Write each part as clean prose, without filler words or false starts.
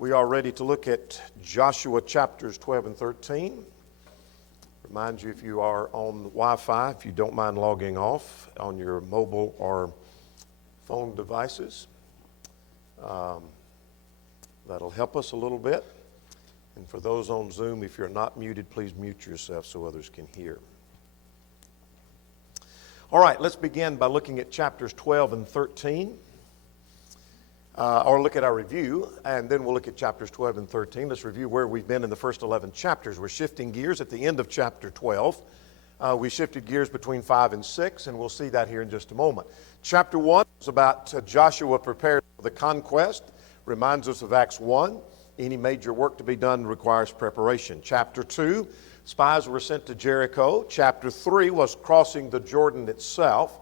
We are ready to look at Joshua chapters 12 and 13. Remind you, if you are on Wi-Fi, if you don't mind logging off on your mobile or phone devices, that'll help us a little bit. And for those on Zoom, if you're not muted, please mute yourself so others can hear. All right, let's begin by looking at chapters 12 and 13. Or look at our review, and then we'll look at chapters 12 and 13. Let's review where we've been in the first 11 chapters. We're shifting gears at the end of chapter 12. We shifted gears between 5 and 6, and we'll see that here in just a moment. Chapter 1 is about Joshua prepared for the conquest. Reminds us of Acts 1. Any major work to be done requires preparation. Chapter 2, spies were sent to Jericho. Chapter 3 was crossing the Jordan itself.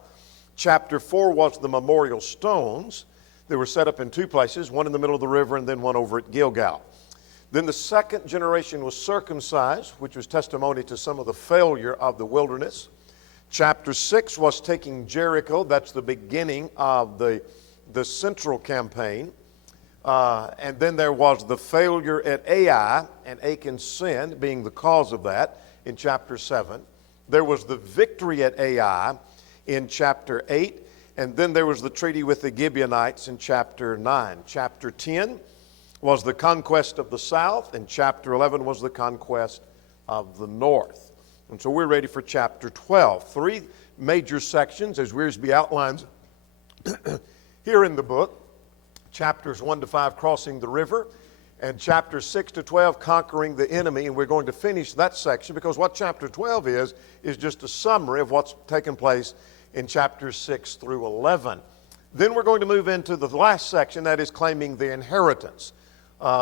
Chapter 4 was the memorial stones. They were set up in two places, one in the middle of the river and then one over at Gilgal. Then the second generation was circumcised, which was testimony to some of the failure of the wilderness. Chapter 6 was taking Jericho. That's the beginning of the central campaign. And then there was the failure at Ai, and Achan's sin being the cause of that in chapter 7. There was the victory at Ai in chapter 8. And then there was the treaty with the Gibeonites in chapter 9. Chapter 10 was the conquest of the south, and chapter 11 was the conquest of the north. And so we're ready for chapter 12. Three major sections, as Wiersbe outlines here in the book. Chapters 1 to 5, crossing the river, and chapters 6 to 12, conquering the enemy. And we're going to finish that section because what chapter 12 is just a summary of what's taken place in chapters 6 through 11. Then we're going to move into the last section, that is claiming the inheritance.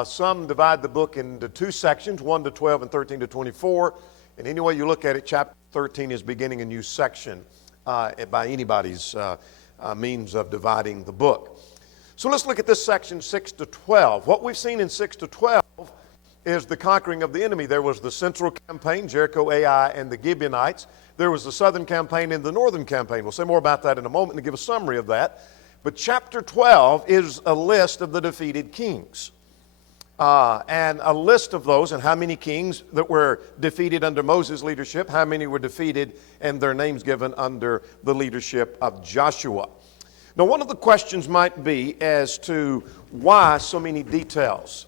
Some divide the book into two sections, 1 to 12 and 13 to 24. And any way you look at it, chapter 13 is beginning a new section by anybody's means of dividing the book. So let's look at this section 6 to 12. What we've seen in 6 to 12 is the conquering of the enemy. There was the central campaign, Jericho, Ai, and the Gibeonites. There was the southern campaign and the northern campaign. We'll say more about that in a moment and give a summary of that. But chapter 12 is a list of the defeated kings. And a list of those and how many kings that were defeated under Moses' leadership, how many were defeated and their names given under the leadership of Joshua. Now, one of the questions might be as to why so many details.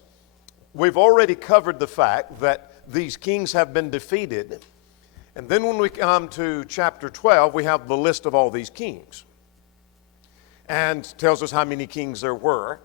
We've already covered the fact that these kings have been defeated. And then when we come to chapter 12, we have the list of all these kings. And tells us how many kings there were.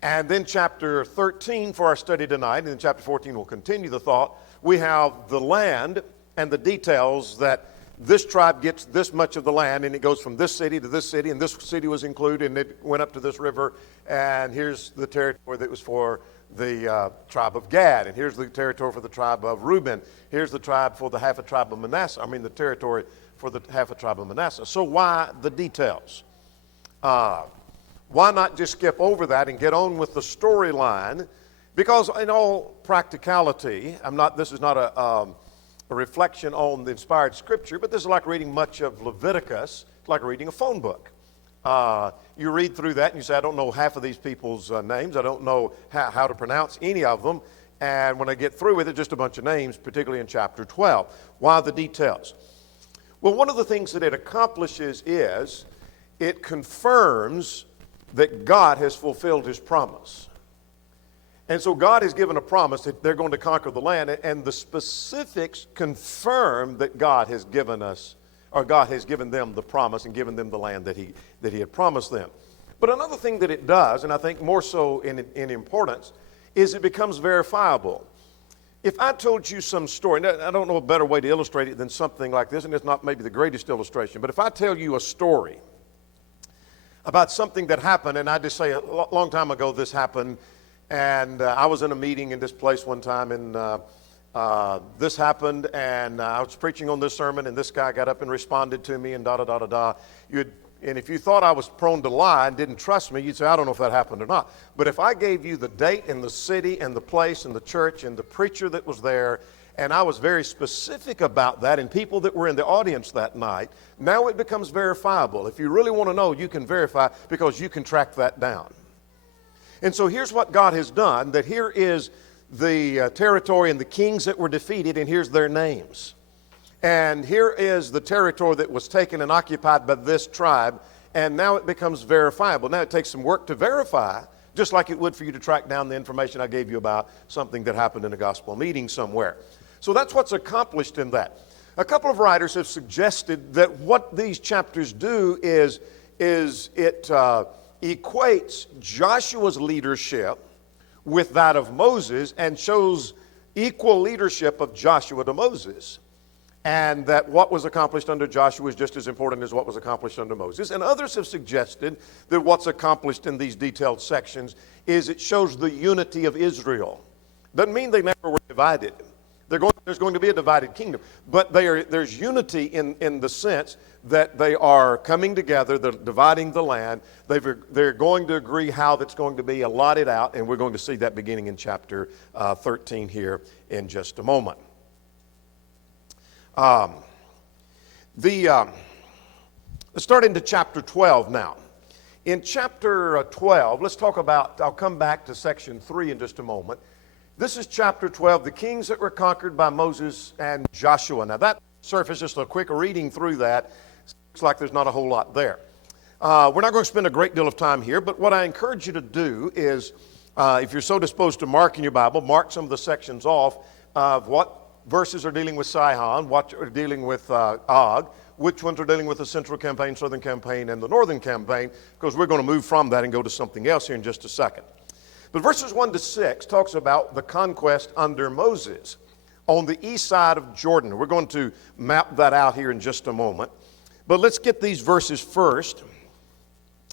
And then chapter 13 for our study tonight, and then chapter 14 will continue the thought. We have the land and the details that this tribe gets this much of the land, and it goes from this city to this city, and this city was included, and it went up to this river, and here's the territory that was for the tribe of Gad, and here's the territory for the tribe of Reuben. Here's the tribe for the half a tribe of Manasseh. The territory for the half a tribe of Manasseh. So why the details? Why not just skip over that and get on with the storyline? Because in all practicality, this is not a reflection on the inspired scripture, but this is like reading much of Leviticus. It's like reading a phone book. You read through that and you say, I don't know half of these people's names. I don't know how to pronounce any of them. And when I get through with it, just a bunch of names, particularly in chapter 12. Why the details? Well, one of the things that it accomplishes is it confirms that God has fulfilled His promise. And so God has given a promise that they're going to conquer the land, and the specifics confirm that God has given us, or God has given them the promise and given them the land that He had promised them. But another thing that it does, and I think more so in importance, is it becomes verifiable. If I told you some story, and I don't know a better way to illustrate it than something like this, and it's not maybe the greatest illustration, but if I tell you a story about something that happened, and I just say a long time ago this happened, and I was in a meeting in this place one time, and this happened, and I was preaching on this sermon, and this guy got up and responded to me, and da-da-da-da-da. And if you thought I was prone to lie and didn't trust me, you'd say, I don't know if that happened or not. But if I gave you the date and the city and the place and the church and the preacher that was there, and I was very specific about that, and people that were in the audience that night, now it becomes verifiable. If you really want to know, you can verify because you can track that down. And so here's what God has done, that here is the territory and the kings that were defeated, and here's their names. And here is the territory that was taken and occupied by this tribe, and now it becomes verifiable. Now it takes some work to verify, just like it would for you to track down the information I gave you about something that happened in a gospel meeting somewhere. So that's what's accomplished in that. A couple of writers have suggested that what these chapters do is it equates Joshua's leadership with that of Moses and shows equal leadership of Joshua to Moses. And that what was accomplished under Joshua is just as important as what was accomplished under Moses. And others have suggested that what's accomplished in these detailed sections is it shows the unity of Israel. Doesn't mean they never were divided. There's going to be a divided kingdom. But there's unity in the sense that they are coming together, they're dividing the land. They're going to agree how that's going to be allotted out, and we're going to see that beginning in chapter 13 here in just a moment. Let's start into chapter 12 now. In chapter 12, let's talk about, I'll come back to section 3 in just a moment. This is chapter 12, the kings that were conquered by Moses and Joshua. Now that surface, just a quick reading through that, looks like there's not a whole lot there. We're not going to spend a great deal of time here, but what I encourage you to do is, if you're so disposed to mark in your Bible, mark some of the sections off of what verses are dealing with Sihon, what are dealing with Og, which ones are dealing with the central campaign, southern campaign, and the northern campaign, because we're going to move from that and go to something else here in just a second. But verses 1 to 6 talks about the conquest under Moses on the east side of Jordan. We're going to map that out here in just a moment. But let's get these verses first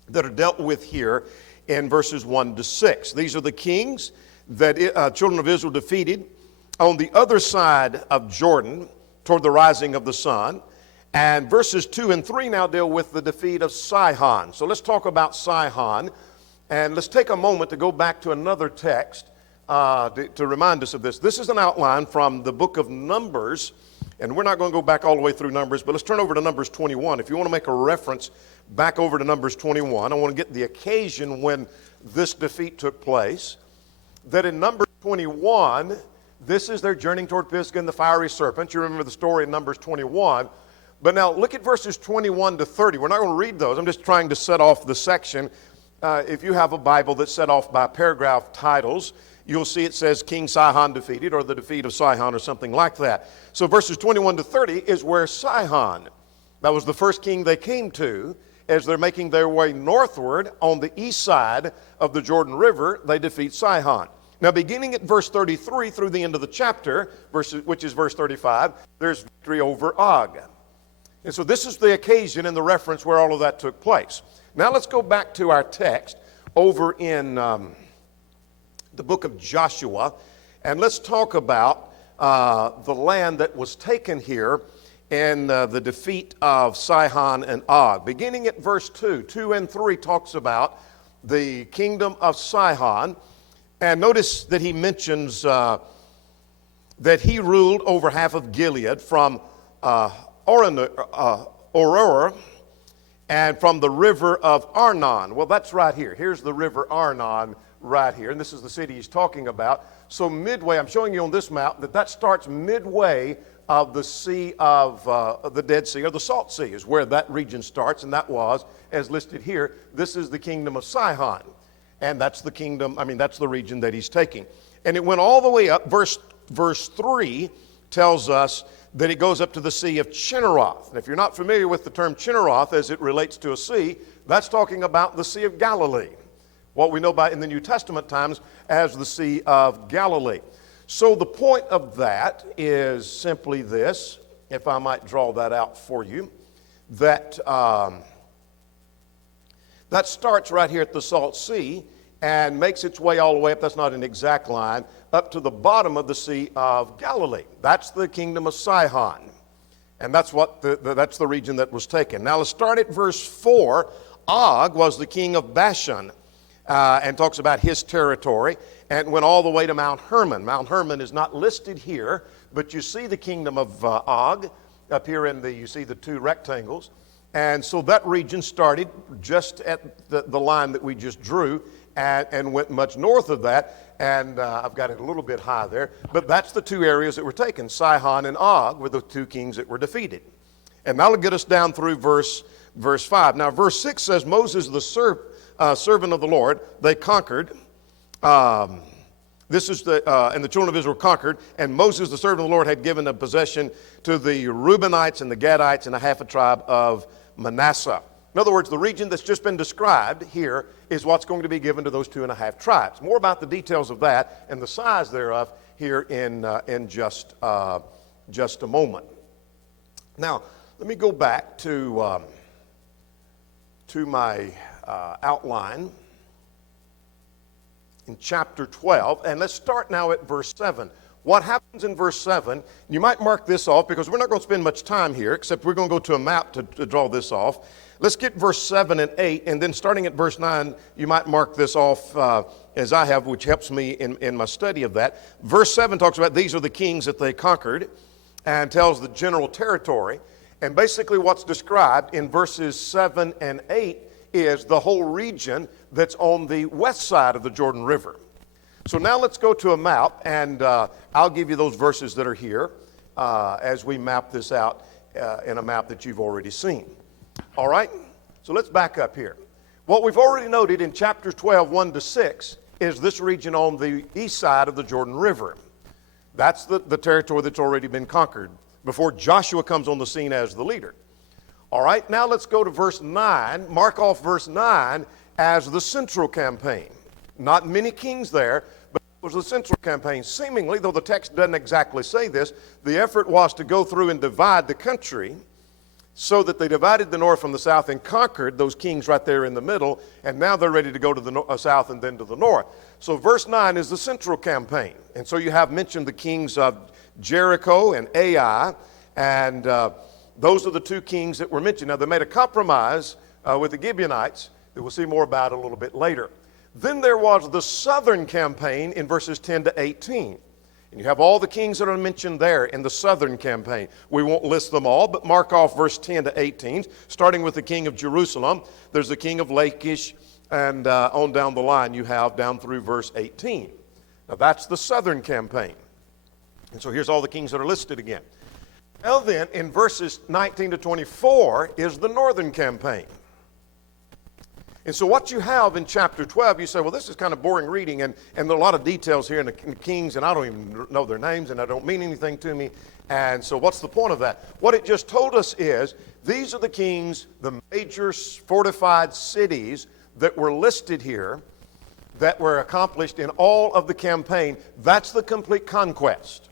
that are dealt with here in verses 1 to 6. These are the kings that children of Israel defeated on the other side of Jordan toward the rising of the sun. And verses 2 and 3 now deal with the defeat of Sihon. So let's talk about Sihon. And let's take a moment to go back to another text to remind us of this. This is an outline from the book of Numbers. And we're not going to go back all the way through Numbers, but let's turn over to Numbers 21. If you want to make a reference back over to Numbers 21, I want to get the occasion when this defeat took place. That in Numbers 21, this is their journey toward Pisgah and the fiery serpent. You remember the story in Numbers 21. But now look at verses 21 to 30. We're not going to read those. I'm just trying to set off the section. If you have a Bible that's set off by paragraph titles, you'll see it says King Sihon defeated, or the defeat of Sihon, or something like that. So verses 21 to 30 is where Sihon, that was the first king they came to, as they're making their way northward on the east side of the Jordan River, they defeat Sihon. Now, beginning at verse 33 through the end of the chapter, which is verse 35, there's victory over Og. And so this is the occasion and the reference where all of that took place. Now let's go back to our text over in the book of Joshua, and let's talk about the land that was taken here in the defeat of Sihon and Og. Beginning at verse 2, 2 and 3 talks about the kingdom of Sihon. And notice that he mentions that he ruled over half of Gilead from Aurora and from the river of Arnon. Well, that's right here. Here's the river Arnon right here. And this is the city he's talking about. So midway, I'm showing you on this map that starts midway of the sea of the Dead Sea, or the Salt Sea, is where that region starts. And that was, as listed here, this is the kingdom of Sihon. And that's the kingdom, that's the region that he's taking. And it went all the way up. Verse 3 tells us that it goes up to the Sea of Chinneroth. And if you're not familiar with the term Chinneroth as it relates to a sea, that's talking about the Sea of Galilee, what we know by in the New Testament times as the Sea of Galilee. So the point of that is simply this, if I might draw that out for you, that that starts right here at the Salt Sea and makes its way all the way up, that's not an exact line, up to the bottom of the Sea of Galilee. That's the kingdom of Sihon. And that's that's the region that was taken. Now let's start at verse 4. Og was the king of Bashan, and talks about his territory, and went all the way to Mount Hermon. Mount Hermon is not listed here, but you see the kingdom of Og up here you see the two rectangles. And so that region started just at the line that we just drew and went much north of that. And I've got it a little bit high there. But that's the two areas that were taken. Sihon and Og were the two kings that were defeated. And that'll get us down through verse 5. Now, verse 6 says, Moses, the servant of the Lord, they conquered. And the children of Israel conquered. And Moses, the servant of the Lord, had given a possession to the Reubenites and the Gadites and a half a tribe of Manasseh. In other words, the region that's just been described here is what's going to be given to those 2.5 tribes. More about the details of that and the size thereof here in just a moment. Now, let me go back to my outline in chapter 12, and let's start now at verse 7. What happens in verse 7, you might mark this off because we're not going to spend much time here, except we're going to go to a map to draw this off. Let's get verse 7 and 8, and then starting at verse 9, you might mark this off as I have, which helps me in my study of that. Verse 7 talks about these are the kings that they conquered and tells the general territory. And basically what's described in verses 7 and 8 is the whole region that's on the west side of the Jordan River. So now let's go to a map, and I'll give you those verses that are here as we map this out in a map that you've already seen. All right? So let's back up here. What we've already noted in chapter 12, 1 to 6, is this region on the east side of the Jordan River. That's the territory that's already been conquered before Joshua comes on the scene as the leader. All right, now let's go to verse 9. Mark off verse 9 as the central campaign. Not many kings there, but it was the central campaign. Seemingly, though the text doesn't exactly say this, the effort was to go through and divide the country so that they divided the north from the south and conquered those kings right there in the middle, and now they're ready to go to the south and then to the north. So verse 9 is the central campaign. And so you have mentioned the kings of Jericho and Ai, and those are the two kings that were mentioned. Now, they made a compromise with the Gibeonites that we'll see more about a little bit later. Then there was the southern campaign in verses 10 to 18. And you have all the kings that are mentioned there in the southern campaign. We won't list them all, but mark off verse 10 to 18, starting with the king of Jerusalem. There's the king of Lachish, and on down the line you have down through verse 18. Now, that's the southern campaign. And so here's all the kings that are listed again. Well then, in verses 19 to 24 is the northern campaign. And so what you have in chapter 12, you say, well, this is kind of boring reading, and there are a lot of details here in the kings, and I don't even know their names, and they don't mean anything to me. And so what's the point of that? What it just told us is, these are the kings, the major fortified cities that were listed here, that were accomplished in all of the campaign. That's the complete conquest.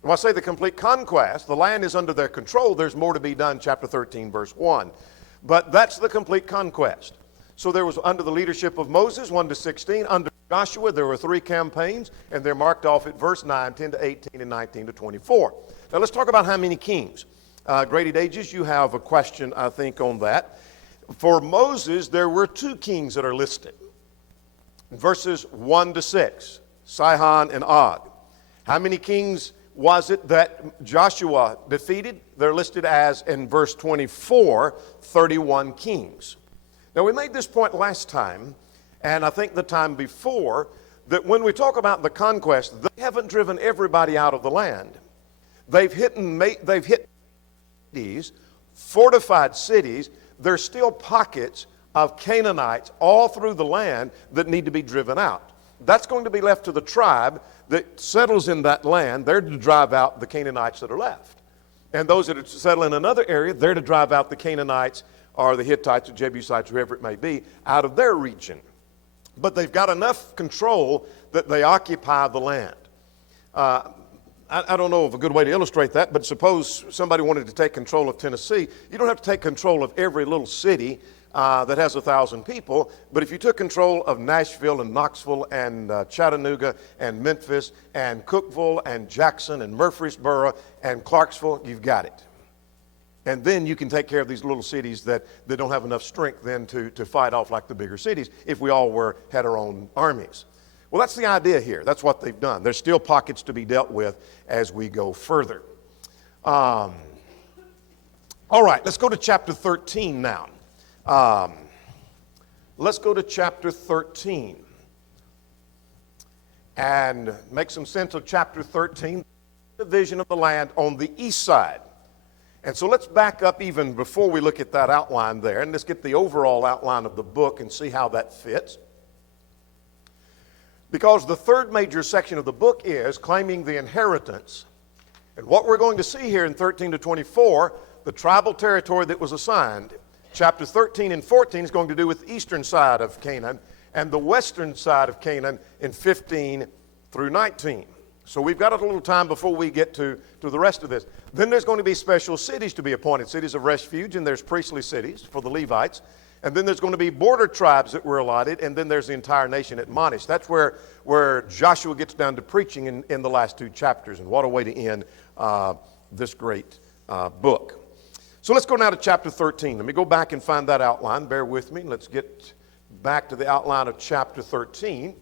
When I say the complete conquest, the land is under their control. There's more to be done, chapter 13, verse 1. But that's the complete conquest. So there was under the leadership of Moses, 1 to 16. Under Joshua, there were 3 campaigns, and they're marked off at verse 9, 10 to 18, and 19 to 24. Now let's talk about how many kings. Graded Ages, you have a question, I think, on that. For Moses, there were 2 kings that are listed. Verses 1 to 6, Sihon and Og. How many kings was it that Joshua defeated? They're listed as, in verse 24, 31 kings. Now, we made this point last time, and I think the time before, that when we talk about the conquest, they haven't driven everybody out of the land. They've hit cities, fortified cities. There's still pockets of Canaanites all through the land that need to be driven out. That's going to be left to the tribe that settles in that land. They're to drive out the Canaanites that are left. And those that settle in another area, they're to drive out the Canaanites or the Hittites or Jebusites, whoever it may be, out of their region. But they've got enough control that they occupy the land. I don't know of a good way to illustrate that, but suppose somebody wanted to take control of Tennessee. You don't have to take control of every little city that has 1,000 people, but if you took control of Nashville and Knoxville and Chattanooga and Memphis and Cookeville and Jackson and Murfreesboro and Clarksville, you've got it. And then you can take care of these little cities that don't have enough strength then to fight off like the bigger cities if we all had our own armies. Well, that's the idea here. That's what they've done. There's still pockets to be dealt with as we go further. All right, let's go to chapter 13 now. Let's go to chapter 13 and make some sense of chapter 13, the division of the land on the east side. And so let's back up even before we look at that outline there, and let's get the overall outline of the book and see how that fits. Because the third major section of the book is claiming the inheritance. And what we're going to see here in 13 to 24, the tribal territory that was assigned. Chapter 13 and 14 is going to do with the eastern side of Canaan and the western side of Canaan in 15 through 19. So we've got a little time before we get to the rest of this. Then there's going to be special cities to be appointed, cities of refuge, and there's priestly cities for the Levites. And then there's going to be border tribes that were allotted, and then there's the entire nation admonished. That's where Joshua gets down to preaching in the last two chapters, and what a way to end this great book. So let's go now to chapter 13. Let me go back and find that outline. Bear with me. Let's get back to the outline of chapter 13.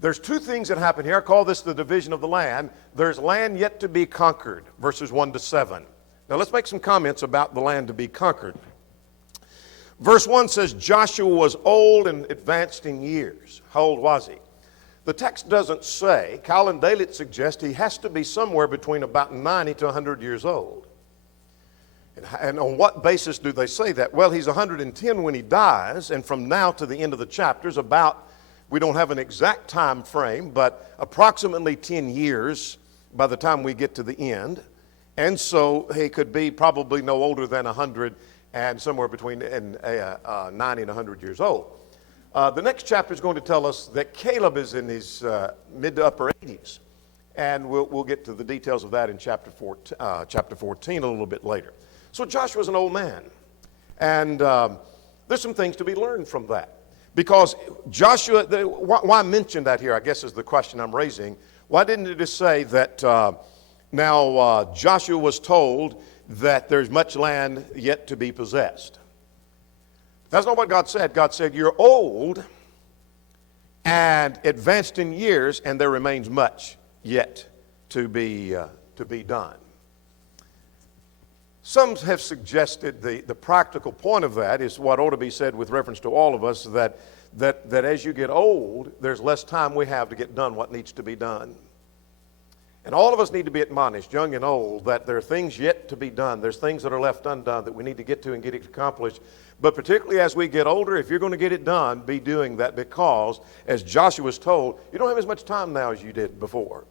There's two things that happen here. I call this the division of the land. There's land yet to be conquered, verses 1 to 7. Now let's make some comments about the land to be conquered. Verse 1 says, Joshua was old and advanced in years. How old was he? The text doesn't say. Colin Dalit suggests he has to be somewhere between about 90 to 100 years old. And on what basis do they say that? Well, he's 110 when he dies, and from now to the end of the chapters, we don't have an exact time frame, but approximately 10 years by the time we get to the end. And so he could be probably no older than 100 and somewhere between 90 and 100 years old. The next chapter is going to tell us that Caleb is in his mid to upper 80s. And we'll get to the details of that in chapter 14 a little bit later. So Joshua's an old man. And there's some things to be learned from that. Because Joshua, why mention that here, I guess is the question I'm raising. Why didn't it just say that now Joshua was told that there's much land yet to be possessed? That's not what God said. God said, you're old and advanced in years, and there remains much yet to be done. Some have suggested the practical point of that is what ought to be said with reference to all of us, that as you get old, there's less time we have to get done what needs to be done. And all of us need to be admonished, young and old, that there are things yet to be done. There's things that are left undone that we need to get to and get it accomplished. But particularly as we get older, if you're going to get it done, be doing that, because, as Joshua was told, you don't have as much time now as you did before.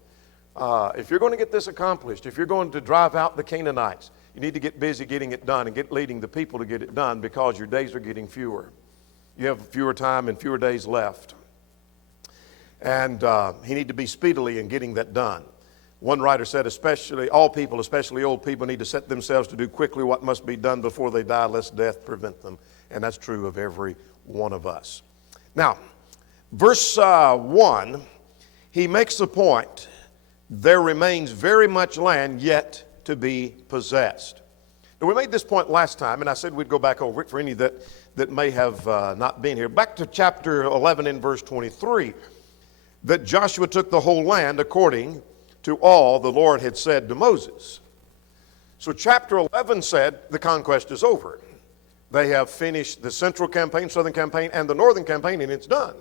If you're going to get this accomplished, if you're going to drive out the Canaanites, you need to get busy getting it done and leading the people to get it done, because your days are getting fewer. You have fewer time and fewer days left. And you need to be speedily in getting that done. One writer said, especially all people, especially old people, need to set themselves to do quickly what must be done before they die, lest death prevent them. And that's true of every one of us. Now, verse 1, he makes the point, there remains very much land yet to be possessed. Now, we made this point last time, and I said we'd go back over it for any that may have not been here. Back to chapter 11 in verse 23, that Joshua took the whole land according to all the Lord had said to Moses. So chapter 11 said the conquest is over. They have finished the central campaign, southern campaign, and the northern campaign, and it's done.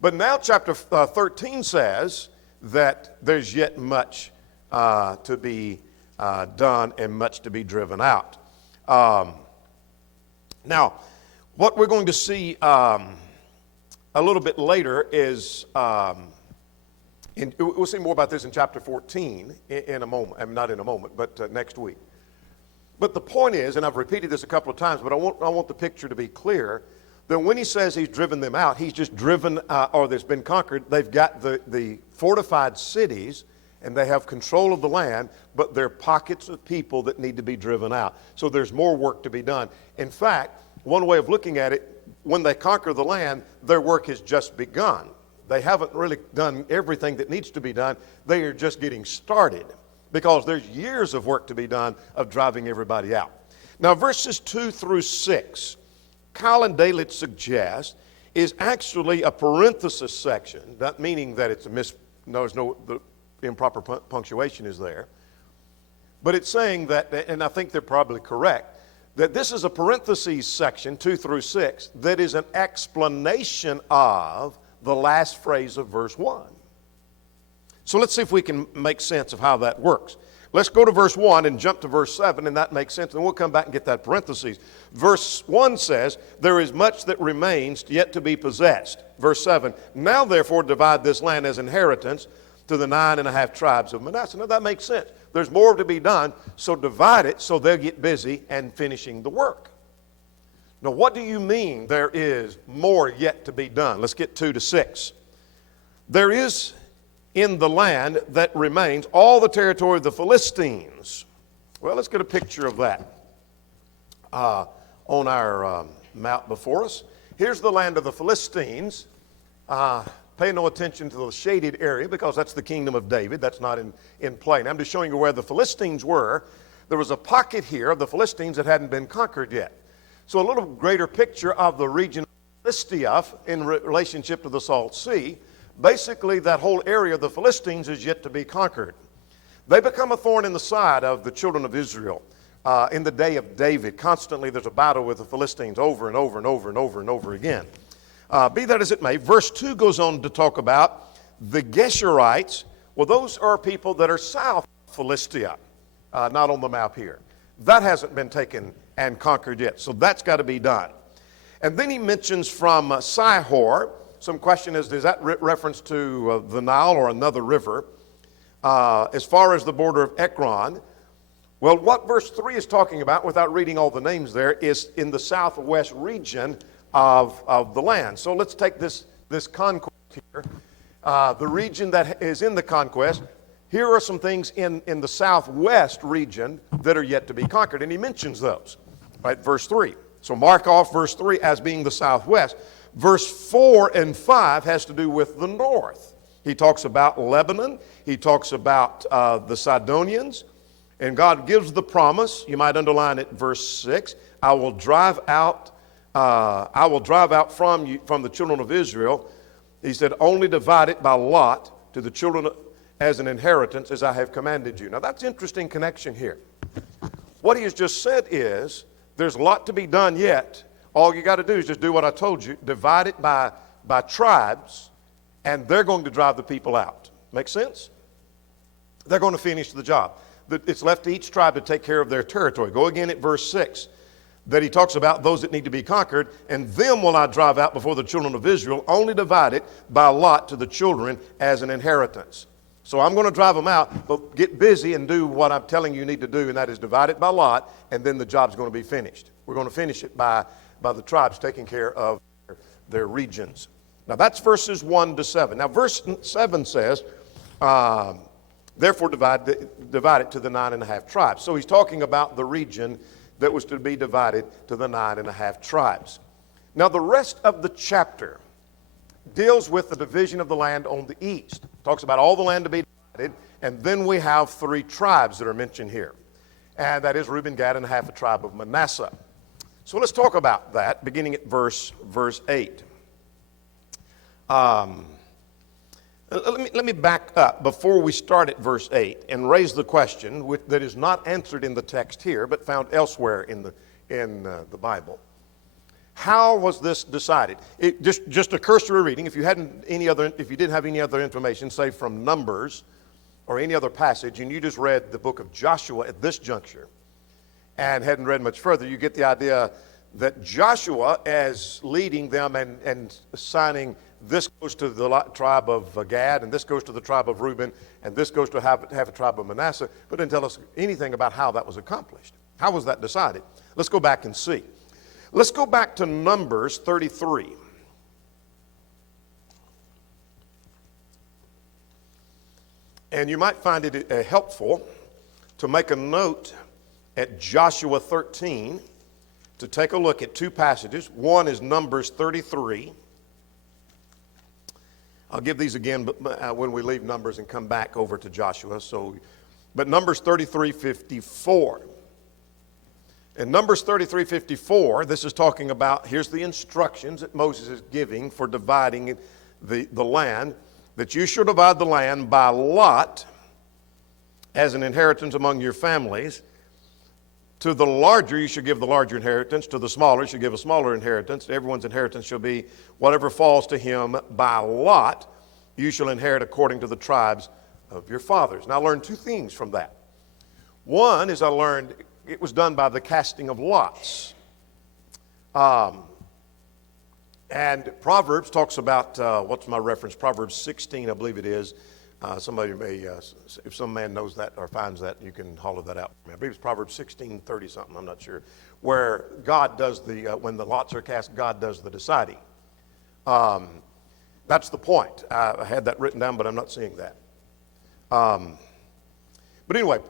But now chapter 13 says that there's yet much to be done and much to be driven out. Now, what we're going to see a little bit later is, we'll see more about this in chapter 14 in a moment. I mean, not in a moment, but next week. But the point is, and I've repeated this a couple of times, but I want the picture to be clear, that when he says he's driven them out, he's just driven, or that's been conquered. They've got the fortified cities, and they have control of the land, but there are pockets of people that need to be driven out. So there's more work to be done. In fact, one way of looking at it, when they conquer the land, their work has just begun. They haven't really done everything that needs to be done. They are just getting started, because there's years of work to be done of driving everybody out. Now, verses 2 through 6, Colin Dalit suggests, is actually a parenthesis section, not meaning that it's the improper punctuation is there. But it's saying that, and I think they're probably correct, that this is a parentheses section, 2 through 6, that is an explanation of the last phrase of verse 1. So let's see if we can make sense of how that works. Let's go to verse 1 and jump to verse 7, and that makes sense, and we'll come back and get that parentheses. Verse 1 says, there is much that remains yet to be possessed. Verse 7, now therefore divide this land as inheritance to the 9.5 tribes of Manasseh. Now that makes sense. There's more to be done, so divide it so they'll get busy and finishing the work. Now what do you mean there is more yet to be done? Let's get 2 to 6. There is in the land that remains all the territory of the Philistines. Well, let's get a picture of that on our map before us. Here's the land of the Philistines. Pay no attention to the shaded area because that's the kingdom of David. That's not in play. Now, I'm just showing you where the Philistines were. There was a pocket here of the Philistines that hadn't been conquered yet. So a little greater picture of the region of Philistia in relationship to the Salt Sea. Basically, that whole area of the Philistines is yet to be conquered. They become a thorn in the side of the children of Israel in the day of David. Constantly there's a battle with the Philistines over and over and over and over and over again. Be that as it may, verse 2 goes on to talk about the Geshurites. Well, those are people that are south of Philistia, not on the map here. That hasn't been taken and conquered yet, so that's got to be done. And then he mentions from Sihor. Some question is that reference to the Nile or another river? As far as the border of Ekron, well, what verse 3 is talking about, without reading all the names there, is in the southwest region of the land. So let's take this conquest here. The region that is in the conquest, here are some things in the southwest region that are yet to be conquered. And he mentions those, right? Verse 3. So mark off verse 3 as being the southwest. Verse 4 and 5 has to do with the north. He talks about Lebanon. He talks about the Sidonians. And God gives the promise. You might underline it, verse 6. I will drive out from the children of Israel. He said, only divide it by lot to the children as an inheritance as I have commanded you. Now that's interesting connection here. What he has just said is, there's a lot to be done yet. All you got to do is just do what I told you. Divide it by tribes, and they're going to drive the people out. Make sense? They're going to finish the job. It's left to each tribe to take care of their territory. Go again at verse 6, that he talks about those that need to be conquered, and them will I drive out before the children of Israel, only divide it by lot to the children as an inheritance. So I'm going to drive them out, but get busy and do what I'm telling you need to do, and that is divide it by lot, and then the job's going to be finished. We're going to finish it by the tribes taking care of their regions. Now that's verses 1 to 7. Now verse 7 says, therefore divide it to the 9.5 tribes. So he's talking about the region that was to be divided to the 9.5 tribes. Now the rest of the chapter deals with the division of the land on the east. Talks about all the land to be divided, and then we have 3 tribes that are mentioned here. And that is Reuben, Gad, and half a tribe of Manasseh. So let's talk about that, beginning at verse 8. Let me back up before we start at verse 8 and raise the question that is not answered in the text here, but found elsewhere in the Bible. How was this decided? Just a cursory reading. If you didn't have any other information, say from Numbers or any other passage, and you just read the book of Joshua at this juncture, and hadn't read much further, you get the idea that Joshua, as leading them and assigning, this goes to the tribe of Gad, and this goes to the tribe of Reuben, and this goes to half a tribe of Manasseh, but didn't tell us anything about how that was accomplished. How was that decided? Let's go back and see. Let's go back to Numbers 33. And you might find it helpful to make a note at Joshua 13 to take a look at 2 passages. One is Numbers 33. I'll give these again when we leave Numbers and come back over to Joshua. But Numbers 33:54. In Numbers 33:54, this is talking about, here's the instructions that Moses is giving for dividing the land, that you shall divide the land by lot as an inheritance among your families. To the larger you should give the larger inheritance. To the smaller you should give a smaller inheritance. Everyone's inheritance shall be whatever falls to him by lot. You shall inherit according to the tribes of your fathers. Now I learned two things from that. One is I learned it was done by the casting of lots. And Proverbs talks about, what's my reference? Proverbs 16, I believe it is. Somebody may, if some man knows that or finds that, you can holler that out for me. I believe it's Proverbs 16:30 something, I'm not sure. Where God does when the lots are cast, God does the deciding. That's the point. I had that written down, but I'm not seeing that. But anyway,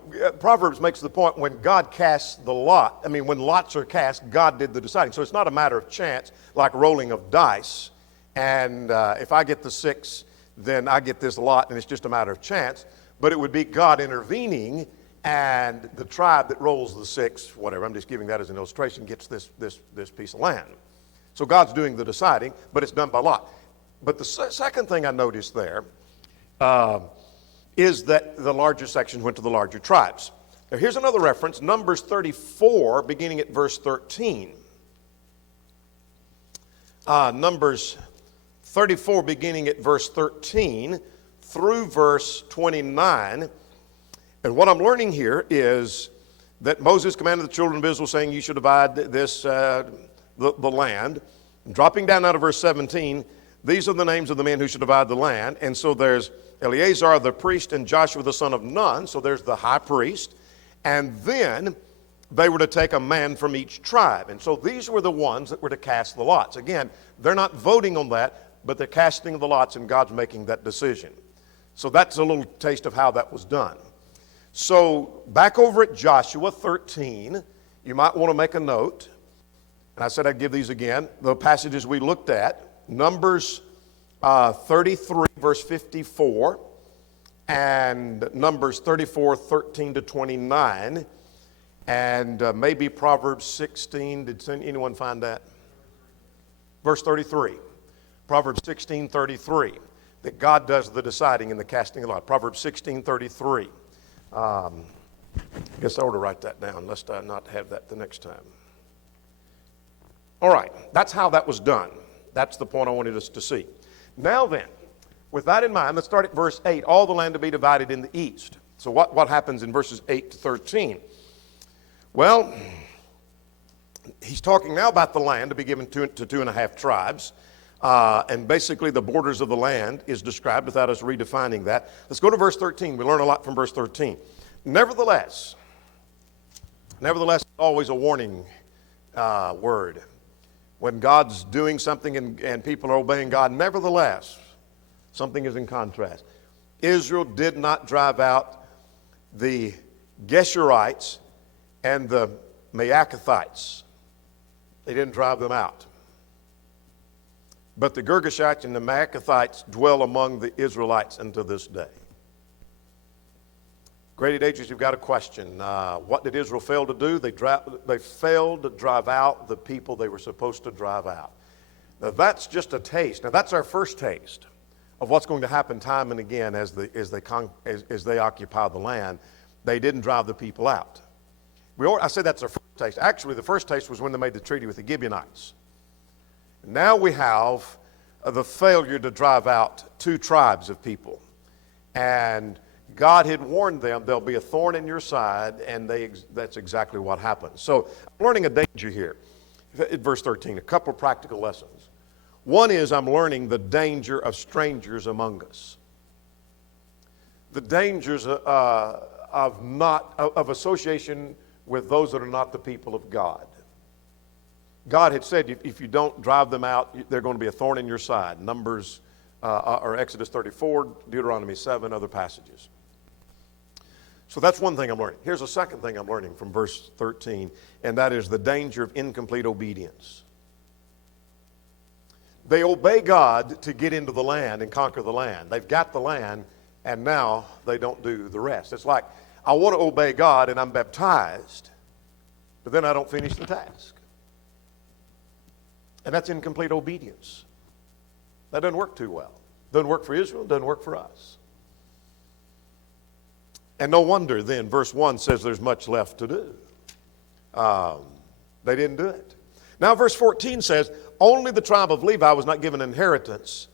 Proverbs makes the point when God casts the lot, when lots are cast, God did the deciding. So it's not a matter of chance, like rolling of dice. And if I get the 6, then I get this lot, and it's just a matter of chance. But it would be God intervening, and the tribe that rolls the 6, whatever, I'm just giving that as an illustration, gets this piece of land. So God's doing the deciding, but it's done by lot. But the second thing I noticed there is that the larger section went to the larger tribes. Now here's another reference, Numbers 34, beginning at verse 13. Numbers 34, beginning at verse 13 through verse 29. And what I'm learning here is that Moses commanded the children of Israel, saying, you should divide this, the land. And dropping down out of verse 17, these are the names of the men who should divide the land. And so there's Eleazar the priest and Joshua the son of Nun. So there's the high priest. And then they were to take a man from each tribe. And so these were the ones that were to cast the lots. Again, they're not voting on that, but they're casting the lots, and God's making that decision. So that's a little taste of how that was done. So back over at Joshua 13, you might want to make a note. And I said I'd give these again. The passages we looked at, Numbers 33, verse 54, and Numbers 34, 13 to 29, and maybe Proverbs 16. Did anyone find that? Verse 33. Proverbs 16:33, that God does the deciding and the casting of lot. Proverbs 16:33. I guess I ought to write that down, lest I not have that the next time. All right, that's how that was done. That's the point I wanted us to see. Now then, with that in mind, let's start at verse 8. All the land to be divided in the east. So what happens in verses 8 to 13? Well, he's talking now about the land to be given to 2.5 tribes. And basically the borders of the land is described without us redefining that. Let's go to verse 13. We learn a lot from verse 13. Nevertheless, always a warning word. When God's doing something and people are obeying God, nevertheless, something is in contrast. Israel did not drive out the Geshurites and the Maacathites. They didn't drive them out. But the Girgashites and the Maacathites dwell among the Israelites unto this day. Grady Dagers, you've got a question. What did Israel fail to do? They failed to drive out the people they were supposed to drive out. Now that's just a taste. Now that's our first taste of what's going to happen time and again as they occupy the land. They didn't drive the people out. I said that's our first taste. Actually, the first taste was when they made the treaty with the Gibeonites. Now we have the failure to drive out 2 tribes of people. And God had warned them, there'll be a thorn in your side, and that's exactly what happened. So I'm learning a danger here. At verse 13, a couple of practical lessons. One is I'm learning the danger of strangers among us. The dangers of association with those that are not the people of God. God had said, if you don't drive them out, they're going to be a thorn in your side. Numbers, or Exodus 34, Deuteronomy 7, other passages. So that's one thing I'm learning. Here's a second thing I'm learning from verse 13, and that is the danger of incomplete obedience. They obey God to get into the land and conquer the land. They've got the land, and now they don't do the rest. It's like, I want to obey God, and I'm baptized, but then I don't finish the task. And that's incomplete obedience. That doesn't work too well. Doesn't work for Israel, doesn't work for us. And no wonder then, verse 1 says there's much left to do. They didn't do it. Now verse 14 says, only the tribe of Levi was not given inheritance.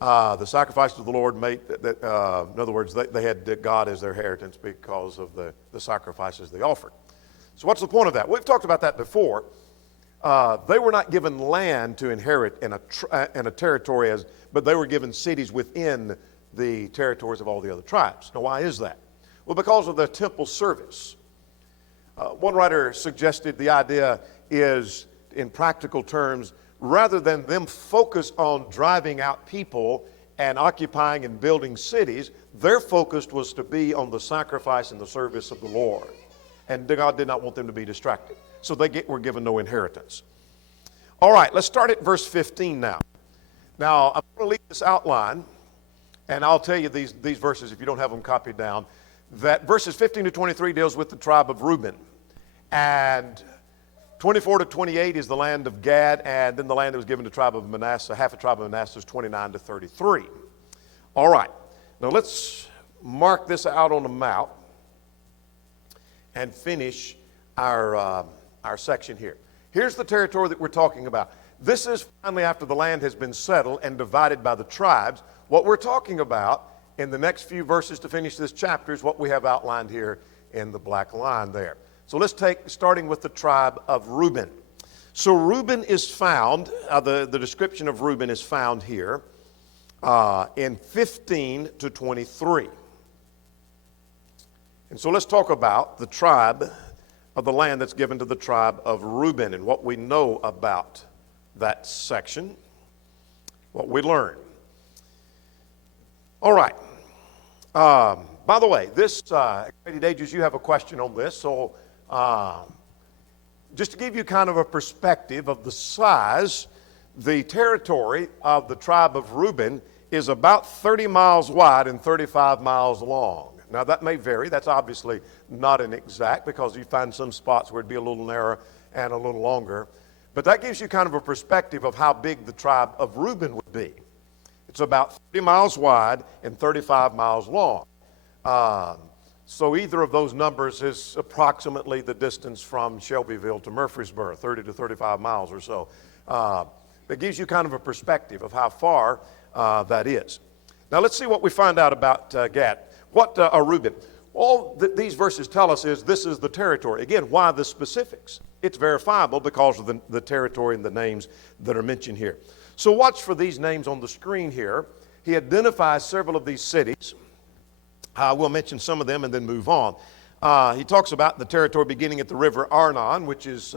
The sacrifice to the Lord made, in other words, they had God as their inheritance because of the sacrifices they offered. So what's the point of that? We've talked about that before. They were not given land to inherit in a territory, but they were given cities within the territories of all the other tribes. Now why is that? Well, because of the temple service. One writer suggested the idea is, in practical terms, rather than them focus on driving out people and occupying and building cities, their focus was to be on the sacrifice and the service of the Lord. And God did not want them to be distracted. So they were given no inheritance. All right, let's start at verse 15 now. Now, I'm going to leave this outline, and I'll tell you these verses if you don't have them copied down, that verses 15 to 23 deals with the tribe of Reuben. And 24 to 28 is the land of Gad, and then the land that was given to the tribe of Manasseh, half a tribe of Manasseh, is 29 to 33. All right, now let's mark this out on a map and finish our section here. Here's the territory that we're talking about. This is finally after the land has been settled and divided by the tribes. What we're talking about in the next few verses to finish this chapter is what we have outlined here in the black line there. So let's starting with the tribe of Reuben. So Reuben is found, the description of Reuben is found here in 15 to 23. And so let's talk about the tribe of the land that's given to the tribe of Reuben and what we know about that section, what we learn. All right. By the way, this, Grady Dages, you have a question on this, so just to give you kind of a perspective of the size, the territory of the tribe of Reuben is about 30 miles wide and 35 miles long. Now that may vary. That's obviously not an exact, because you find some spots where it'd be a little narrower and a little longer. But that gives you kind of a perspective of how big the tribe of Reuben would be. It's about 30 miles wide and 35 miles long. So either of those numbers is approximately the distance from Shelbyville to Murfreesboro, 30 to 35 miles or so. It gives you kind of a perspective of how far that is. Now let's see what we find out about Gad. What Reuben? All these verses tell us is this is the territory. Again, why the specifics? It's verifiable because of the territory and the names that are mentioned here. So watch for these names on the screen here. He identifies several of these cities. We'll mention some of them and then move on. He talks about the territory beginning at the river Arnon, which is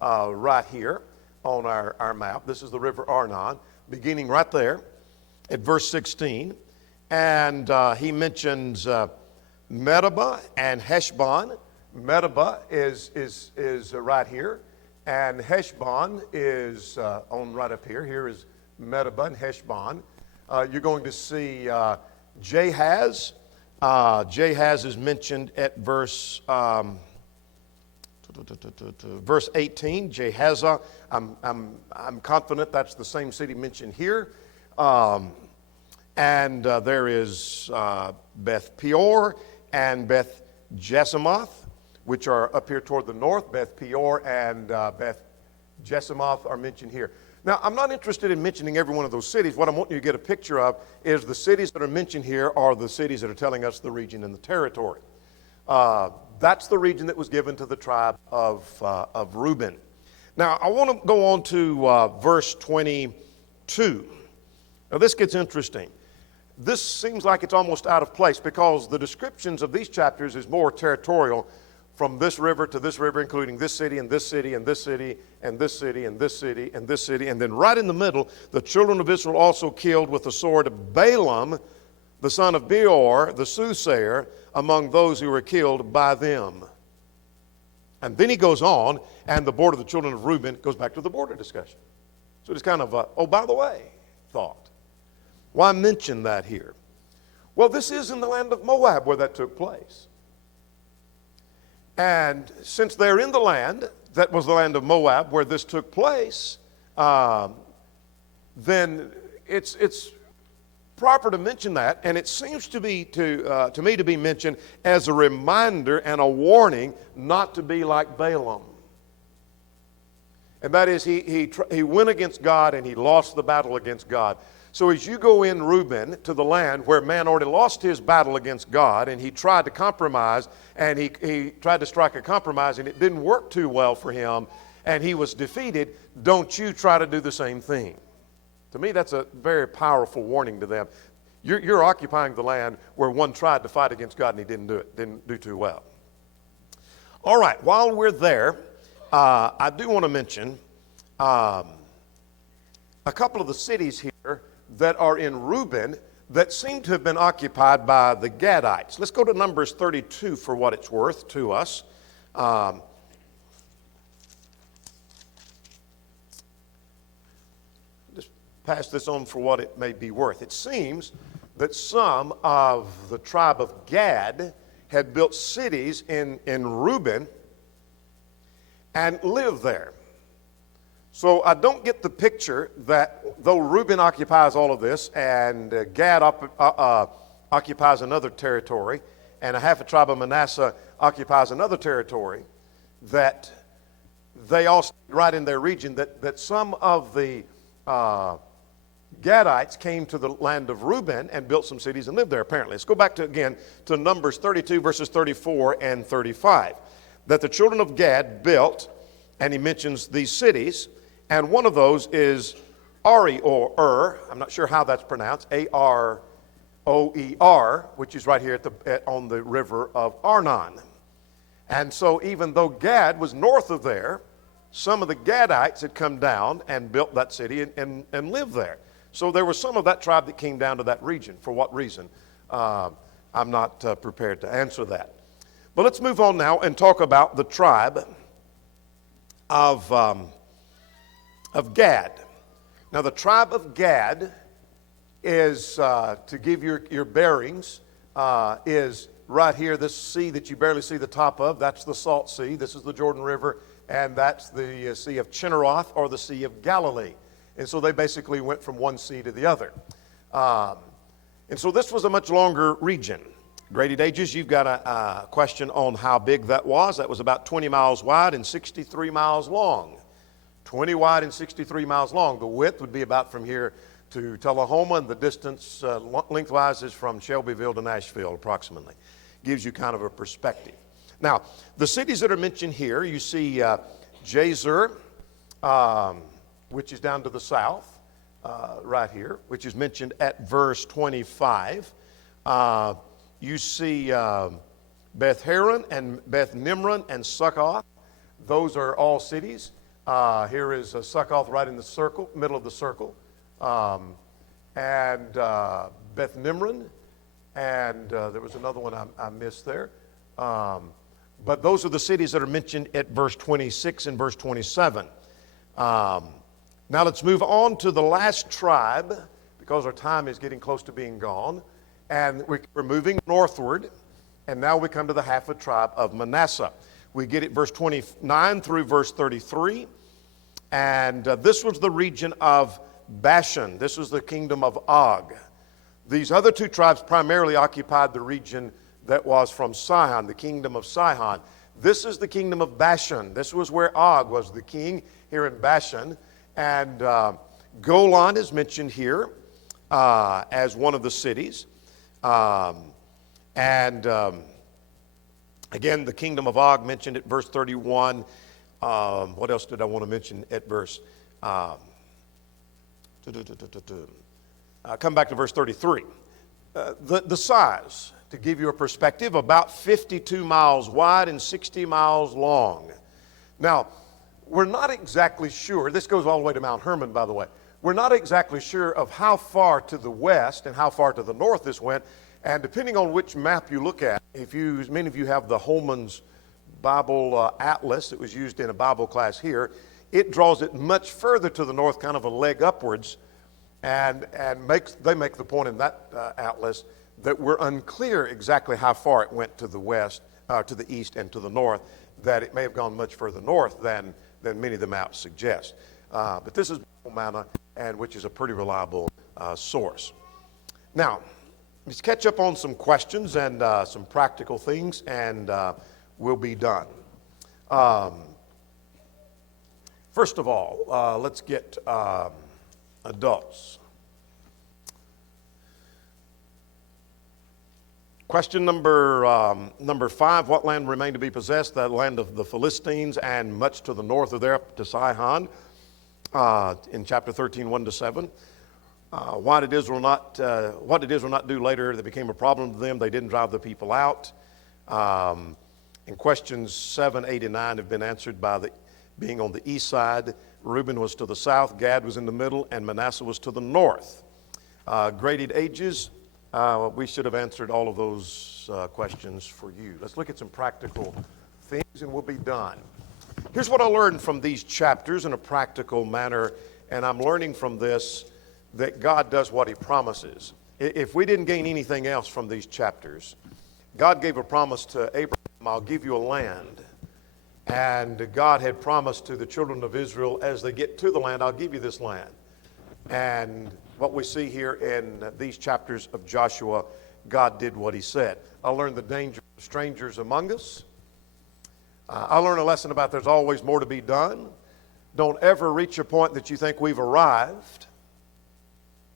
right here on our map. This is the river Arnon, beginning right there at verse 16. And he mentions Medeba and Heshbon. Medeba is right here, and Heshbon is on right up here. Here is Medeba and Heshbon. You're going to see Jahaz. Jahaz is mentioned at verse 18. Jahaziah. I'm confident that's the same city mentioned here. And there is Beth Peor and Beth Jesimoth, which are up here toward the north. Beth Peor and Beth Jesimoth are mentioned here. Now, I'm not interested in mentioning every one of those cities. What I want you to get a picture of is the cities that are mentioned here are the cities that are telling us the region and the territory. That's the region that was given to the tribe of Reuben. Now, I want to go on to verse 22. Now, this gets interesting. This seems like it's almost out of place because the descriptions of these chapters is more territorial, from this river to this river, including this city and this city and this city and this city and this city and this city. And then right in the middle, the children of Israel also killed with the sword Balaam, the son of Beor, the soothsayer, among those who were killed by them. And then he goes on, and the border of the children of Reuben goes back to the border discussion. So it's kind of a, oh, by the way, thought. Why mention that here? Well, this is in the land of Moab where that took place. And since they're in the land, that was the land of Moab where this took place, then it's proper to mention that, and it seems to be to me to be mentioned as a reminder and a warning not to be like Balaam. And that is, he went against God and he lost the battle against God. So as you go in, Reuben, to the land where man already lost his battle against God, and he tried to compromise, and he tried to strike a compromise, and it didn't work too well for him, and he was defeated, don't you try to do the same thing. To me, that's a very powerful warning to them. You're occupying the land where one tried to fight against God and he didn't do too well. All right, while we're there, I do want to mention a couple of the cities here that are in Reuben that seem to have been occupied by the Gadites. Let's go to Numbers 32 for what it's worth to us. Just pass this on for what it may be worth. It seems that some of the tribe of Gad had built cities in Reuben and lived there. So I don't get the picture that though Reuben occupies all of this and Gad occupies another territory and a half a tribe of Manasseh occupies another territory, that they all stayed right in their region, that some of the Gadites came to the land of Reuben and built some cities and lived there apparently. Let's go back again to Numbers 32 verses 34 and 35. That the children of Gad built, and he mentions these cities, and one of those is Ari or I'm not sure how that's pronounced, Aroer, which is right here on the river of Arnon. And so even though Gad was north of there, some of the Gadites had come down and built that city and lived there. So there was some of that tribe that came down to that region. For what reason? I'm not prepared to answer that. But let's move on now and talk about the tribe of Gad. Now the tribe of Gad is, to give your bearings, is right here, this sea that you barely see the top of. That's the Salt Sea. This is the Jordan River, and that's the Sea of Chinneroth, or the Sea of Galilee. And so they basically went from one sea to the other. And so this was a much longer region. Graded ages, you've got a question on how big that was. That was about 20 miles wide and 63 miles long. 20 wide and 63 miles long. The width would be about from here to Tullahoma, and the distance lengthwise is from Shelbyville to Nashville approximately. Gives you kind of a perspective. Now, the cities that are mentioned here, you see Jazer, which is down to the south, right here, which is mentioned at verse 25. You see Beth Haran and Beth Nimrah and Succoth. Those are all cities. Here is Succoth right in the circle, middle of the circle. And Beth Nimrah, and there was another one I missed there. But those are the cities that are mentioned at verse 26 and verse 27. Now let's move on to the last tribe, because our time is getting close to being gone. And we're moving northward, and now we come to the half a tribe of Manasseh. We get it verse 29 through verse 33. And this was the region of Bashan. This was the kingdom of Og. These other two tribes primarily occupied the region that was from Sihon, the kingdom of Sihon. This is the kingdom of Bashan. This was where Og was the king, here in Bashan. And Golan is mentioned here as one of the cities. Again, the kingdom of Og mentioned at verse 31. What else did I want to mention at verse? Come back to verse 33. The size, to give you a perspective, about 52 miles wide and 60 miles long. Now, we're not exactly sure. This goes all the way to Mount Hermon, by the way. We're not exactly sure of how far to the west and how far to the north this went. And depending on which map you look at, many of you have the Holman's Bible Atlas that was used in a Bible class here, it draws it much further to the north, kind of a leg upwards, and they make the point in that atlas that we're unclear exactly how far it went to the west, to the east, and to the north, that it may have gone much further north than many of the maps suggest. But this is Bible Manna, and which is a pretty reliable source. Now, let's catch up on some questions and some practical things, and we'll be done. First of all, let's get adults. Question number 5, what land remained to be possessed? The land of the Philistines, and much to the north of there up to Sihon, in chapter 13, 1-7. What did Israel not do later that became a problem to them? They didn't drive the people out. And questions 7, 8, and 9 have been answered by being on the east side. Reuben was to the south, Gad was in the middle, and Manasseh was to the north. Graded ages, we should have answered all of those questions for you. Let's look at some practical things and we'll be done. Here's what I learned from these chapters in a practical manner, and I'm learning from this that God does what He promises. If we didn't gain anything else from these chapters, God gave a promise to Abraham, I'll give you a land. And God had promised to the children of Israel, as they get to the land, I'll give you this land. And what we see here in these chapters of Joshua, God did what He said. I learned the danger of strangers among us. I learned a lesson about there's always more to be done. Don't ever reach a point that you think we've arrived.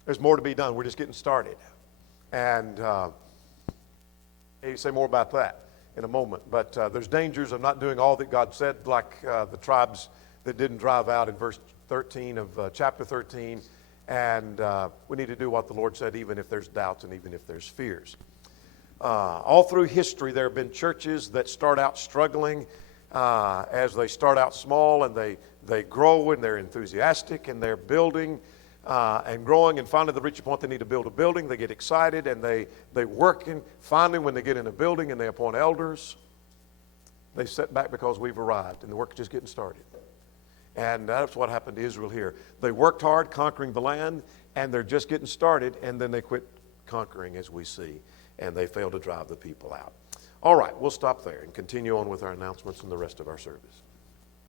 There's more to be done. We're just getting started. And you say more about that in a moment. But there's dangers of not doing all that God said, like the tribes that didn't drive out in verse 13 of chapter 13. And we need to do what the Lord said, even if there's doubts and even if there's fears. All through history, there have been churches that start out struggling as they start out small, and they grow, and they're enthusiastic, and they're building and growing, and finally they reach a point they need to build a building. They get excited, and they work, and finally when they get in a building and they appoint elders, they sit back because we've arrived, and the work is just getting started. And that's what happened to Israel here. They worked hard conquering the land, and they're just getting started, and then they quit conquering, as we see, and they failed to drive the people out. All right, we'll stop there and continue on with our announcements and the rest of our service.